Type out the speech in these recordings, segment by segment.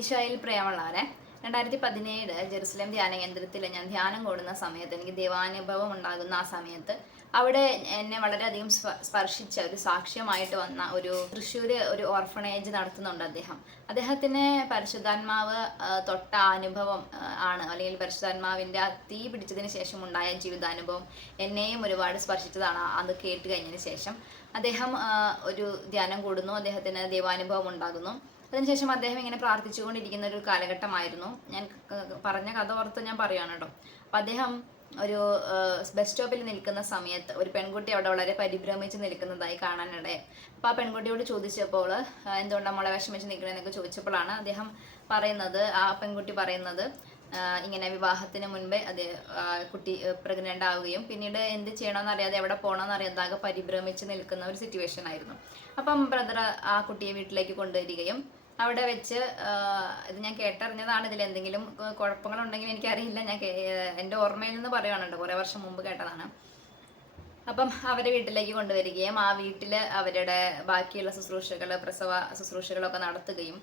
ഈശോയിൽ പ്രിയമുള്ളവരെ, 2017 ജെറുസലേം ധ്യാന കേന്ദ്രത്തിൽ ഞാൻ ധ്യാനം കൂടുന്ന സമയത്ത്, എനിക്ക് ദൈവാനുഭവം ഉണ്ടാകുന്ന ആ സമയത്ത് അവിടെ എന്നെ വളരെയധികം സ്പർശിച്ച ഒരു സാക്ഷ്യമായിട്ട് വന്ന തൃശ്ശൂര് ഒരു ഓർഫണേജ് നടത്തുന്നുണ്ട് അദ്ദേഹത്തിന് പരിശുദ്ധാത്മാവ് തൊട്ട അനുഭവം ആണ്, അല്ലെങ്കിൽ പരിശുദ്ധാത്മാവിന്റെ തീ പിടിച്ചതിന് ശേഷം ഉണ്ടായ ജീവിതാനുഭവം എന്നെയും ഒരുപാട് സ്പർശിച്ചതാണ്. അത് കേട്ട് കഴിഞ്ഞതിന് ശേഷം അദ്ദേഹം ഒരു ധ്യാനം കൂടുന്നു, അദ്ദേഹത്തിന് ദൈവാനുഭവം ഉണ്ടാകുന്നു. അതിനുശേഷം അദ്ദേഹം ഇങ്ങനെ പ്രാർത്ഥിച്ചുകൊണ്ടിരിക്കുന്ന ഒരു കാലഘട്ടമായിരുന്നു. ഞാൻ പറഞ്ഞ കഥ ഓർത്ത് ഞാൻ പറയുകയാണ് കേട്ടോ. അപ്പം അദ്ദേഹം ഒരു ബസ് സ്റ്റോപ്പിൽ നിൽക്കുന്ന സമയത്ത് ഒരു പെൺകുട്ടി അവിടെ വളരെ പരിഭ്രമിച്ച് നിൽക്കുന്നതായി കാണാനിടയായി. അപ്പോൾ ആ പെൺകുട്ടിയോട് ചോദിച്ചപ്പോൾ എന്തുകൊണ്ടാണ് മോളെ വിഷമിച്ച് നിൽക്കണമെന്നൊക്കെ ചോദിച്ചപ്പോഴാണ് ആ പെൺകുട്ടി പറയുന്നത് ഇങ്ങനെ വിവാഹത്തിന് മുൻപേ കുട്ടി പ്രഗ്നൻ്റ് ആവുകയും പിന്നീട് എന്ത് ചെയ്യണമെന്ന് അറിയാതെ എവിടെ പോകണമെന്ന് അറിയാതെ ആകെ പരിഭ്രമിച്ച് നിൽക്കുന്ന ഒരു സിറ്റുവേഷൻ ആയിരുന്നു. അപ്പം ബ്രദർ ആ കുട്ടിയെ വീട്ടിലേക്ക് കൊണ്ടുവരികയും അവിടെ വെച്ച് ഇത് ഞാൻ കേട്ടറിഞ്ഞതാണ്. ഇതിൽ എന്തെങ്കിലും കുഴപ്പങ്ങളുണ്ടെങ്കിൽ എനിക്കറിയില്ല. എൻ്റെ ഓർമ്മയിൽ നിന്ന് പറയുകയാണുണ്ട്, കുറേ വർഷം മുമ്പ് കേട്ടതാണ്. അപ്പം അവരെ വീട്ടിലേക്ക് കൊണ്ടുവരികയും ആ വീട്ടിൽ അവരുടെ ബാക്കിയുള്ള പ്രസവ ശുശ്രൂഷകളൊക്കെ നടത്തുകയും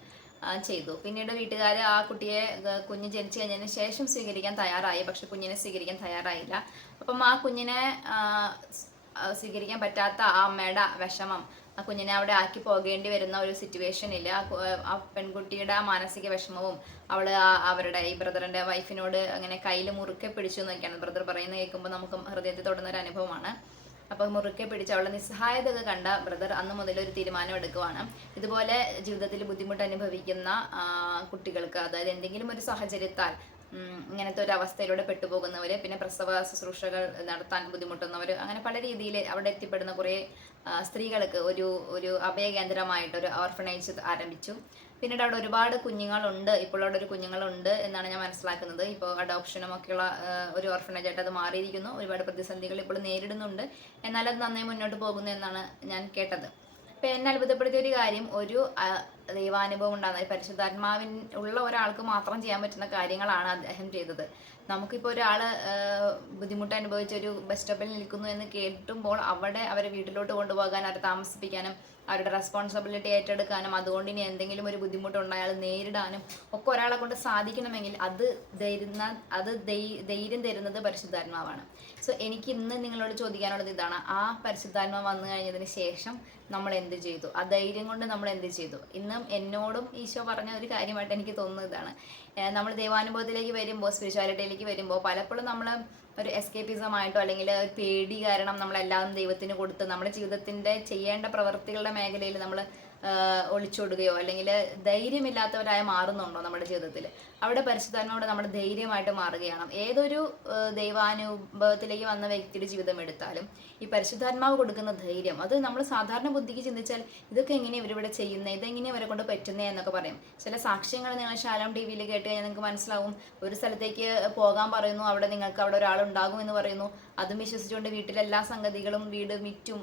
ചെയ്തു. പിന്നീട് വീട്ടുകാർ ആ കുട്ടിയെ കുഞ്ഞ് ജനിച്ചു കഴിഞ്ഞതിന് ശേഷം സ്വീകരിക്കാൻ തയ്യാറായി, പക്ഷെ കുഞ്ഞിനെ സ്വീകരിക്കാൻ തയ്യാറായില്ല. അപ്പം ആ കുഞ്ഞിനെ സ്വീകരിക്കാൻ പറ്റാത്ത ആ അമ്മയുടെ വിഷമം, ആ കുഞ്ഞിനെ അവിടെ ആക്കി പോകേണ്ടി വരുന്ന ഒരു സിറ്റുവേഷനിൽ ആ പെൺകുട്ടിയുടെ ആ മാനസിക വിഷമവും അവരുടെ ഈ ബ്രദറിന്റെ വൈഫിനോട് അങ്ങനെ കയ്യിൽ മുറുക്കെ പിടിച്ചു എന്നൊക്കെയാണ് ബ്രദർ പറയുന്നത്. കേൾക്കുമ്പോൾ നമുക്ക് ഹൃദയത്തിൽ തൊടുന്ന ഒരു അനുഭവമാണ്. അപ്പോൾ മുറുക്കെ പിടിച്ച് അവളുടെ നിസ്സഹായത കണ്ട ബ്രദർ അന്ന് മുതൽ ഒരു തീരുമാനം എടുക്കുവാണ്. ഇതുപോലെ ജീവിതത്തിൽ ബുദ്ധിമുട്ട് അനുഭവിക്കുന്ന കുട്ടികൾക്ക്, അതായത് എന്തെങ്കിലും ഒരു സാഹചര്യത്താൽ ഇങ്ങനത്തെ ഒരു അവസ്ഥയിലൂടെ പെട്ടുപോകുന്നവര്, പിന്നെ പ്രസവ ശുശ്രൂഷകൾ നടത്താൻ ബുദ്ധിമുട്ടുന്നവർ, അങ്ങനെ പല രീതിയിൽ അവിടെ എത്തിപ്പെടുന്ന കുറേ സ്ത്രീകൾക്ക് ഒരു അഭയകേന്ദ്രമായിട്ട് ഒരു ഓർഫണേജ് ആരംഭിച്ചു. പിന്നീട് അവിടെ ഒരുപാട് കുഞ്ഞുങ്ങളുണ്ട്, ഇപ്പോൾ അവിടെ ഒരു കുഞ്ഞുങ്ങളുണ്ട് എന്നാണ് ഞാൻ മനസ്സിലാക്കുന്നത്. ഇപ്പോൾ അഡോപ്ഷനും ഒക്കെയുള്ള ഒരു ഓർഫണേജായിട്ട് അത് മാറിയിരിക്കുന്നു. ഒരുപാട് പ്രതിസന്ധികൾ ഇപ്പോൾ നേരിടുന്നുണ്ട്, എന്നാൽ അത് നന്നായി മുന്നോട്ട് പോകുന്നു എന്നാണ് ഞാൻ കേട്ടത്. ഇപ്പം എന്നെ അത്ഭുതപ്പെടുത്തിയ ഒരു കാര്യം, ഒരു ദൈവാനുഭവം ഉണ്ടാകുന്നത് പരിശുദ്ധാത്മാവിൻ ഉള്ള ഒരാൾക്ക് മാത്രം ചെയ്യാൻ പറ്റുന്ന കാര്യങ്ങളാണ് അദ്ദേഹം ചെയ്തത്. നമുക്കിപ്പോൾ ഒരാൾ ബുദ്ധിമുട്ട് അനുഭവിച്ച ഒരു ബസ് സ്റ്റോപ്പിൽ നിൽക്കുന്നു എന്ന് കേട്ടുമ്പോൾ അവരെ വീട്ടിലോട്ട് കൊണ്ടുപോകാൻ, അവരെ താമസിപ്പിക്കാനും, അവരുടെ റെസ്പോൺസിബിലിറ്റി ഏറ്റെടുക്കാനും, അതുകൊണ്ട് ഇനി എന്തെങ്കിലും ഒരു ബുദ്ധിമുട്ടുണ്ടായാൽ നേരിടാനും ഒക്കെ ഒരാളെ കൊണ്ട് സാധിക്കണമെങ്കിൽ ധൈര്യം തരുന്നത് പരിശുദ്ധാത്മാവാണ്. സോ എനിക്ക് ഇന്ന് നിങ്ങളോട് ചോദിക്കാനുള്ളത് ഇതാണ്: ആ പരിശുദ്ധാത്മാവ് വന്നു കഴിഞ്ഞതിന് ശേഷം നമ്മൾ എന്ത് ചെയ്തു? ആ ധൈര്യം കൊണ്ട് നമ്മൾ എന്ത് ചെയ്തു? ഇന്നും എന്നോടും ഈശോ പറഞ്ഞ ഒരു കാര്യമായിട്ട് എനിക്ക് തോന്നുന്നത് ഇതാണ്. നമ്മൾ ദൈവാനുഭവത്തിലേക്ക് വരുമ്പോൾ, സ്പിരിച്വാലിറ്റിയിലേക്ക് വരുമ്പോൾ, പലപ്പോഴും നമ്മൾ ഒരു എസ്കേപ്പിസമായിട്ടോ അല്ലെങ്കിൽ ഒരു പേടി കാരണം നമ്മളെല്ലാം ദൈവത്തിന് കൊടുത്ത് നമ്മുടെ ജീവിതത്തിൻ്റെ ചെയ്യേണ്ട പ്രവൃത്തികളുടെ മേഖലയിൽ നമ്മൾ ഒളിച്ചോടുകയോ അല്ലെങ്കിൽ ധൈര്യമില്ലാത്തവരായി മാറുന്നുണ്ടോ നമ്മുടെ ജീവിതത്തിൽ? അവിടെ പരിശുദ്ധാത്മാവോട് നമ്മൾ ധൈര്യമായിട്ട് മാറുകയാണ്. ഏതൊരു ദൈവാനുഭവത്തിലേക്ക് വന്ന വ്യക്തിയുടെ ജീവിതം എടുത്താലും ഈ പരിശുദ്ധാത്മാവ് കൊടുക്കുന്ന ധൈര്യം, അത് നമ്മൾ സാധാരണ ബുദ്ധിക്ക് ചിന്തിച്ചാൽ ഇതൊക്കെ എങ്ങനെയാണ് ഇവരിവിടെ ചെയ്യുന്നത്, ഇതെങ്ങനെയാണ് ഇവരെ കൊണ്ട് പറ്റുന്നത് എന്നൊക്കെ പറയും. ചില സാക്ഷ്യങ്ങൾ നിങ്ങൾ ശാലോം TV യിൽ കേട്ട് കഴിഞ്ഞാൽ നിങ്ങൾക്ക് മനസ്സിലാവും. ഒരു സ്ഥലത്തേക്ക് പോകാൻ പറയുന്നു, അവിടെ നിങ്ങൾക്ക് അവിടെ ഒരാളുണ്ടാകും എന്ന് പറയുന്നു. അതും വിശ്വസിച്ചുകൊണ്ട് വീട്ടിലെല്ലാ സംഗതികളും, വീട് മിറ്റും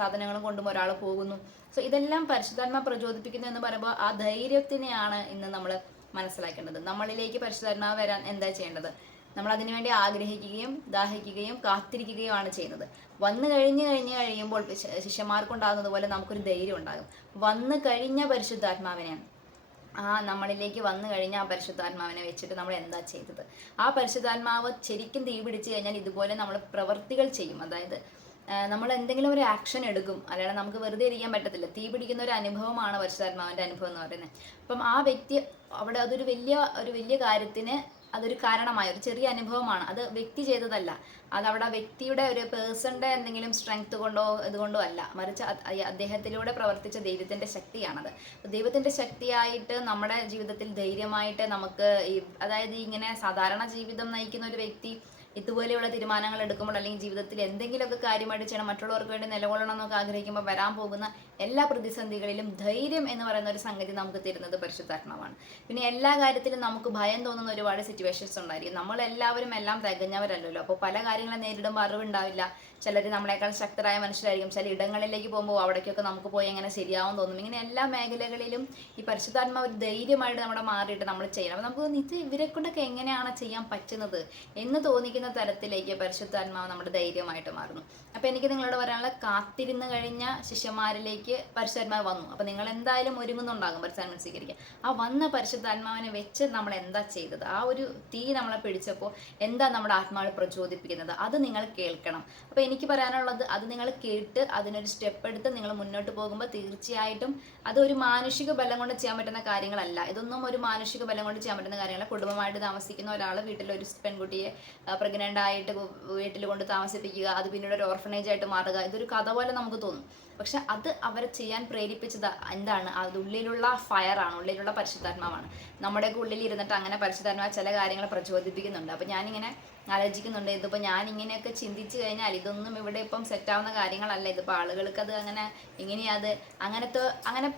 സാധനങ്ങളും കൊണ്ടും ഒരാൾ പോകുന്നു. സോ ഇതെല്ലാം പരിശുദ്ധാത്മ പ്രചോദിപ്പിക്കുന്നു എന്ന് പറയുമ്പോൾ ആ ധൈര്യത്തിനെയാണ് ഇന്ന് നമ്മൾ മനസ്സിലാക്കേണ്ടത്. നമ്മളിലേക്ക് പരിശുദ്ധാത്മാവ് വരാൻ എന്താ ചെയ്യേണ്ടത്? നമ്മൾ അതിനുവേണ്ടി ആഗ്രഹിക്കുകയും ദാഹിക്കുകയും കാത്തിരിക്കുകയുമാണ് ചെയ്യുന്നത്. വന്നു കഴിയുമ്പോൾ ശിഷ്യന്മാർക്കുണ്ടാകുന്നത് പോലെ നമുക്കൊരു ധൈര്യം ഉണ്ടാകും. വന്നു കഴിഞ്ഞ പരിശുദ്ധാത്മാവിനെ, നമ്മളിലേക്ക് വന്നു കഴിഞ്ഞ ആ പരിശുദ്ധാത്മാവിനെ വെച്ചിട്ട് നമ്മൾ എന്താ ചെയ്തത്? ആ പരിശുദ്ധാത്മാവ് ശരിക്കും തീ പിടിച്ചു കഴിഞ്ഞാൽ ഇതുപോലെ നമ്മൾ പ്രവൃത്തികൾ ചെയ്യും. അതായത് നമ്മൾ എന്തെങ്കിലും ഒരു ആക്ഷൻ എടുക്കും, അല്ലാതെ നമുക്ക് വെറുതെ ഇരിക്കാൻ പറ്റത്തില്ല. തീ പിടിക്കുന്ന ഒരു അനുഭവമാണ് പരിശുദ്ധാത്മാവിൻ്റെ അനുഭവം എന്ന് പറയുന്നത്. അപ്പം ആ വ്യക്തി അവിടെ അതൊരു വലിയ കാര്യത്തിന് അതൊരു കാരണമായ ഒരു ചെറിയ അനുഭവമാണ്. അത് വ്യക്തി ചെയ്തതല്ല, അതവിടെ വ്യക്തിയുടെ ഒരു പേഴ്സണിൻ്റെ എന്തെങ്കിലും സ്ട്രെങ്ത് കൊണ്ടോ ഇതുകൊണ്ടോ അല്ല, മറിച്ച് അദ്ദേഹത്തിലൂടെ പ്രവർത്തിച്ച ദൈവത്തിൻ്റെ ശക്തിയാണത്. ദൈവത്തിൻ്റെ ശക്തിയായിട്ട് നമ്മുടെ ജീവിതത്തിൽ ധൈര്യമായിട്ട് നമുക്ക് അതായത് ഇങ്ങനെ സാധാരണ ജീവിതം നയിക്കുന്ന ഒരു വ്യക്തി ഇതുപോലെയുള്ള തീരുമാനങ്ങൾ എടുക്കുമ്പോൾ, അല്ലെങ്കിൽ ജീവിതത്തിൽ എന്തെങ്കിലുമൊക്കെ കാര്യമായിട്ട് ചെയ്യണം, മറ്റുള്ളവർക്ക് വേണ്ടി നിലകൊള്ളണം എന്നൊക്കെ ആഗ്രഹിക്കുമ്പോൾ വരാൻ പോകുന്ന എല്ലാ പ്രതിസന്ധികളിലും ധൈര്യം എന്ന് പറയുന്ന ഒരു സംഗതി നമുക്ക് തരുന്നത് പരിശുദ്ധാത്മാവാണ്. പിന്നെ എല്ലാ കാര്യത്തിലും നമുക്ക് ഭയം തോന്നുന്ന ഒരുപാട് സിറ്റുവേഷൻസ് ഉണ്ടായിരിക്കും. നമ്മളെല്ലാവരും എല്ലാം തികഞ്ഞവരല്ലല്ലോ. അപ്പോൾ പല കാര്യങ്ങളും നേരിടുമ്പോൾ അറിവുണ്ടാവില്ല. ചിലർ നമ്മളെക്കാൾ ശക്തരായ മനുഷ്യരായിരിക്കും. ചില ഇടങ്ങളിലേക്ക് പോകുമ്പോൾ അവിടേക്കൊക്കെ നമുക്ക് പോയി എങ്ങനെ ശരിയാവും തോന്നും. ഇങ്ങനെ എല്ലാ മേഖലകളിലും ഈ പരിശുദ്ധാത്മാവ് ഒരു ധൈര്യമായിട്ട് നമ്മുടെ മാറിയിട്ട് നമ്മൾ ചെയ്യണം. അപ്പോൾ നമുക്ക് ഇവരെ കൊണ്ടൊക്കെ എങ്ങനെയാണ് ചെയ്യാൻ പറ്റുന്നത് എന്ന് തോന്നിക്കുന്ന ചിന്തിക്കുന്ന തലത്തിലേക്ക് പരിശുദ്ധാത്മാവ് നമ്മുടെ ധൈര്യമായിട്ട് മാറുന്നു. അപ്പോൾ എനിക്ക് നിങ്ങളോട് പറയാനുള്ള, കാത്തിരുന്ന് കഴിഞ്ഞ ശിഷ്യന്മാരിലേക്ക് പരിശുദ്ധാത്മാവ് വന്നു. അപ്പോൾ നിങ്ങൾ എന്തായാലും ഒരുങ്ങുന്നുണ്ടാകും പരിശുദ്ധാത്മാവിനെ സ്വീകരിക്കാൻ. ആ വന്ന പരിശുദ്ധാത്മാവിനെ വെച്ച് നമ്മൾ എന്താ ചെയ്തത്? ആ ഒരു തീ നമ്മളെ പിടിച്ചപ്പോൾ എന്താ നമ്മുടെ ആത്മാവിൽ പ്രചോദിപ്പിക്കുന്നത്? അത് നിങ്ങൾ കേൾക്കണം. അപ്പോൾ എനിക്ക് പറയാനുള്ളത്, അത് നിങ്ങൾ കേട്ട് അതിനൊരു സ്റ്റെപ്പ് എടുത്ത് നിങ്ങൾ മുന്നോട്ട് പോകുമ്പോൾ തീർച്ചയായിട്ടും അതൊരു മാനുഷിക ബലം കൊണ്ട് ചെയ്യാൻ പറ്റുന്ന കാര്യങ്ങളല്ല. ഇതൊന്നും ഒരു മാനുഷിക ബലം കൊണ്ട് ചെയ്യാൻ പറ്റുന്ന കാര്യങ്ങളല്ല. കുടുംബമായിട്ട് താമസിക്കുന്ന ഒരാൾ വീട്ടിലൊരു പെൺകുട്ടിയെ പ്രഗ്നൻ്റ് ആയിട്ട് വീട്ടിൽ കൊണ്ട് താമസിപ്പിക്കുക, അത് പിന്നീട് ഒരു ഓർഫനേജ് ആയിട്ട് മാറുക, ഇതൊരു കഥ പോലെ നമുക്ക് തോന്നും. പക്ഷെ അത് അവരെ ചെയ്യാൻ പ്രേരിപ്പിച്ചത് എന്താണ്? അത് ഉള്ളിലുള്ള ഫയറാണ്, ഉള്ളിലുള്ള പരിശുദ്ധാത്മാവാണ്. നമ്മുടെയൊക്കെ ഉള്ളിൽ ഇരുന്നിട്ട് അങ്ങനെ പരിശുദ്ധാത്മാവ് ചില കാര്യങ്ങൾ പ്രചോദിപ്പിക്കുന്നുണ്ട്. അപ്പോൾ ഞാനിങ്ങനെ ആലോചിക്കുന്നുണ്ട്, ഇതിപ്പോൾ ഞാൻ ഇങ്ങനെയൊക്കെ ചിന്തിച്ചു കഴിഞ്ഞാൽ ഇതൊന്നും ഇവിടെ ഇപ്പം സെറ്റാവുന്ന കാര്യങ്ങളല്ല. ഇതിപ്പോൾ ആളുകൾക്ക് അത് അങ്ങനെ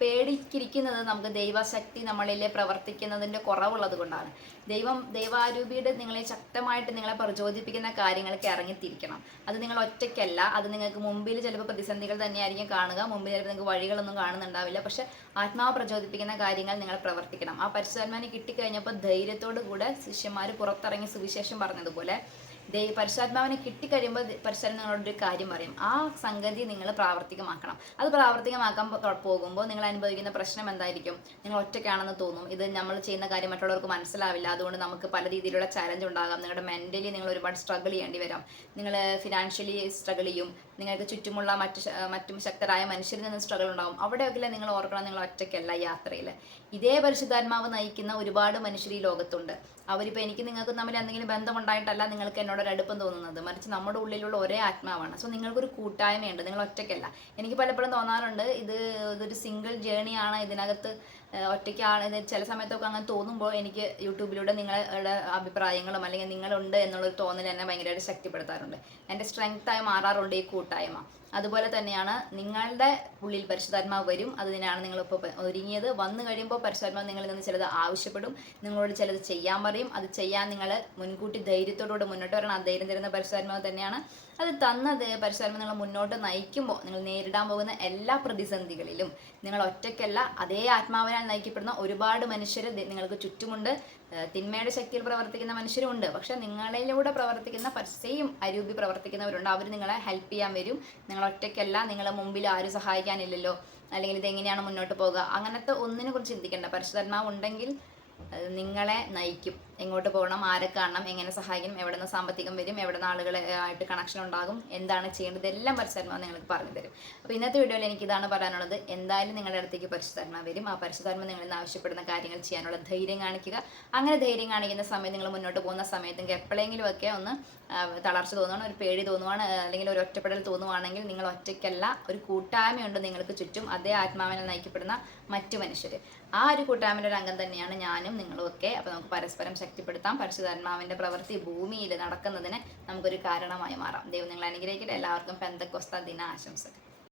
പേടിക്കിരിക്കുന്നത് നമുക്ക് ദൈവശക്തി നമ്മളിൽ പ്രവർത്തിക്കുന്നതിൻ്റെ കുറവുള്ളത് കൊണ്ടാണ്. ദൈവാരൂപിയുടെ നിങ്ങളെ ശക്തമായിട്ട് നിങ്ങളെ പ്രചോദിപ്പിക്കുന്ന കാര്യങ്ങൾക്ക് ഇറങ്ങിത്തിരിക്കണം. അത് നിങ്ങൾ ഒറ്റയ്ക്കല്ല. അത് നിങ്ങൾക്ക് മുമ്പിൽ ചിലപ്പോൾ പ്രതിസന്ധികൾ തന്നെയായിരിക്കും കാണുക, മുമ്പിൽ ചിലപ്പോൾ നിങ്ങൾക്ക് വഴികളൊന്നും കാണുന്നുണ്ടാവില്ല. പക്ഷെ ആത്മാവ് പ്രചോദിപ്പിക്കുന്ന കാര്യങ്ങൾ നിങ്ങൾ പ്രവർത്തിക്കണം. ആ പരിശുദ്ധാത്മാവിനെ കിട്ടിക്കഴിഞ്ഞപ്പോൾ ധൈര്യത്തോടു കൂടെ ശിഷ്യന്മാർ പുറത്തിറങ്ങി സുവിശേഷം പറഞ്ഞതുപോലെ പരിശുദ്ധാത്മാവിനെ കിട്ടിക്കഴിയുമ്പോൾ പരിശുദ്ധാത്മാവ് നിങ്ങളോടൊരു കാര്യം പറയും. ആ സംഗതി നിങ്ങൾ പ്രാവർത്തികമാക്കണം. അത് പ്രാവർത്തികമാക്കാൻ പോകുമ്പോൾ നിങ്ങൾ അനുഭവിക്കുന്ന പ്രശ്നം എന്തായിരിക്കും? നിങ്ങൾ ഒറ്റയ്ക്കാണെന്ന് തോന്നും. ഇത് നമ്മൾ ചെയ്യുന്ന കാര്യം മറ്റുള്ളവർക്ക് മനസ്സിലാവില്ല. അതുകൊണ്ട് നമുക്ക് പല രീതിയിലുള്ള ചാലഞ്ച് ഉണ്ടാകാം. നിങ്ങളുടെ മെൻ്റലി നിങ്ങൾ ഒരുപാട് സ്ട്രഗിൾ ചെയ്യേണ്ടി വരാം. നിങ്ങൾ ഫിനാൻഷ്യലി സ്ട്രഗിൾ ചെയ്യും. നിങ്ങൾക്ക് ചുറ്റുമുള്ള മറ്റും ശക്തരായ മനുഷ്യരിൽ നിന്ന് സ്ട്രഗിൾ ഉണ്ടാകും. അവിടെയൊക്കെ നിങ്ങൾ ഓർക്കണം, നിങ്ങൾ ഒറ്റയ്ക്കല്ല യാത്രയിൽ. ഇതേ പരിശുദ്ധാത്മാവ് നയിക്കുന്ന ഒരുപാട് മനുഷ്യർ ഈ ലോകത്തുണ്ട്. അവരിപ്പോൾ എനിക്ക് നിങ്ങൾക്ക് തമ്മിൽ എന്തെങ്കിലും ബന്ധമുണ്ടായിട്ടല്ല നിങ്ങൾക്ക് എന്നോടൊരു അടുപ്പം തോന്നുന്നത്, മറിച്ച് നമ്മുടെ ഉള്ളിലുള്ള ഒരേ ആത്മാവാണ്. സോ നിങ്ങൾക്കൊരു കൂട്ടായ്മയുണ്ട്, നിങ്ങൾ ഒറ്റയ്ക്കല്ല. എനിക്ക് പലപ്പോഴും തോന്നാറുണ്ട് ഇതൊരു സിംഗിൾ ജേണിയാണ്, ഇതിനകത്ത് ഒറ്റയ്ക്കാണ്. ഇത് ചില സമയത്തൊക്കെ അങ്ങനെ തോന്നുമ്പോൾ എനിക്ക് യൂട്യൂബിലൂടെ നിങ്ങളുടെ അഭിപ്രായങ്ങളും അല്ലെങ്കിൽ നിങ്ങളുണ്ട് എന്നുള്ളൊരു തോന്നൽ എന്നെ ഭയങ്കരമായിട്ട് ശക്തിപ്പെടുത്താറുണ്ട്. എൻ്റെ സ്ട്രെങ്ത്തായി മാറാറുണ്ട് ഈ കൂട്ടായ്മ. അതുപോലെ തന്നെയാണ് നിങ്ങളുടെ ഉള്ളിൽ പരിശുദ്ധാത്മാവ് വരും. അതിനാണ് നിങ്ങളിപ്പോൾ ഒരുങ്ങിയത്. വന്നു കഴിയുമ്പോൾ പരിശുദ്ധാത്മാവ് നിങ്ങളിൽ നിന്ന് ചിലത് ആവശ്യപ്പെടും, നിങ്ങളോട് ചിലത് ചെയ്യാൻ പറയും. അത് ചെയ്യാൻ നിങ്ങൾ മുൻകൂട്ടി ധൈര്യത്തോടുകൂടി മുന്നോട്ട് വരണം. ആ ധൈര്യം തരുന്ന പരിശുദ്ധാത്മാവ് തന്നെയാണ്. അത് തന്നത് പരിശുദ്ധാത്മാവ് നിങ്ങൾ മുന്നോട്ട് നയിക്കുമ്പോൾ നിങ്ങൾ നേരിടാൻ പോകുന്ന എല്ലാ പ്രതിസന്ധികളിലും നിങ്ങൾ ഒറ്റയ്ക്കല്ല. അതേ ആത്മാവിനാൽ നയിക്കപ്പെടുന്ന ഒരുപാട് മനുഷ്യർ നിങ്ങൾക്ക് ചുറ്റുമുണ്ട്. തിന്മയുടെ ശക്തിയിൽ പ്രവർത്തിക്കുന്ന മനുഷ്യരുമുണ്ട്. പക്ഷെ നിങ്ങളിലൂടെ പ്രവർത്തിക്കുന്ന സെയിം അരൂപി പ്രവർത്തിക്കുന്നവരുണ്ട്. അവർ നിങ്ങളെ ഹെൽപ്പ് ചെയ്യാൻ വരും. നിങ്ങൾ ഒറ്റയ്ക്കല്ല. നിങ്ങളെ മുമ്പിൽ ആരും സഹായിക്കാനില്ലല്ലോ, അല്ലെങ്കിൽ ഇതെങ്ങനെയാണ് മുന്നോട്ട് പോകുക, അങ്ങനത്തെ ഒന്നിനെ കുറിച്ച് ചിന്തിക്കേണ്ട. പരിശുദ്ധാത്മാവ് ഉണ്ടെങ്കിൽ നിങ്ങളെ നയിക്കും. എങ്ങോട്ട് പോകണം, ആരെ കാണണം, എങ്ങനെ സഹായിക്കണം, എവിടെ നിന്ന് സാമ്പത്തികം വരും, എവിടെ നിന്ന് ആളുകളെ ആയിട്ട് കണക്ഷൻ ഉണ്ടാകും, എന്താണ് ചെയ്യേണ്ടത്, എല്ലാം പരിശുദ്ധാത്മാവ് നിങ്ങൾക്ക് പറഞ്ഞു തരും. അപ്പോൾ ഇന്നത്തെ വീഡിയോയിൽ എനിക്കിതാണ് പറയാനുള്ളത്. എന്തായാലും നിങ്ങളുടെ അടുത്തേക്ക് പരിശുദ്ധാത്മാവ് വരും. ആ പരിശുദ്ധാത്മാവ് നിങ്ങളിൽ നിന്ന് ആവശ്യപ്പെടുന്ന കാര്യങ്ങൾ ചെയ്യാനുള്ള ധൈര്യം കാണിക്കുക. അങ്ങനെ ധൈര്യം കാണിക്കുന്ന സമയത്ത് നിങ്ങൾ മുന്നോട്ട് പോകുന്ന സമയത്ത് നിങ്ങൾക്ക് എപ്പോഴെങ്കിലും ഒക്കെ ഒന്ന് തളർച്ച തോന്നുകയാണ്, ഒരു പേടി തോന്നുവാണ്, അല്ലെങ്കിൽ ഒരു ഒറ്റപ്പെടൽ തോന്നുവാണെങ്കിൽ നിങ്ങൾ ഒറ്റയ്ക്കല്ല. ഒരു കൂട്ടായ്മയുണ്ട് നിങ്ങൾക്ക് ചുറ്റും. അതേ ആത്മാവിനെ നയിക്കപ്പെടുന്ന മറ്റു മനുഷ്യർ. ആ ഒരു കൂട്ടായ്മയുടെ ഒരു അംഗം തന്നെയാണ് ഞാനും നിങ്ങളും ഒക്കെ. അപ്പോൾ നമുക്ക് പരസ്പരം ശക്തിപ്പെടുത്താം. പരിശുദ്ധാത്മാവിൻ്റെ പ്രവൃത്തി ഭൂമിയിൽ നടക്കുന്നതിന് നമുക്കൊരു കാരണമായി മാറാം. ദൈവം നിങ്ങളെ അനുഗ്രഹിക്കട്ടെ. എല്ലാവർക്കും പെന്തക്കോസ്ത ദിന ആശംസകൾ.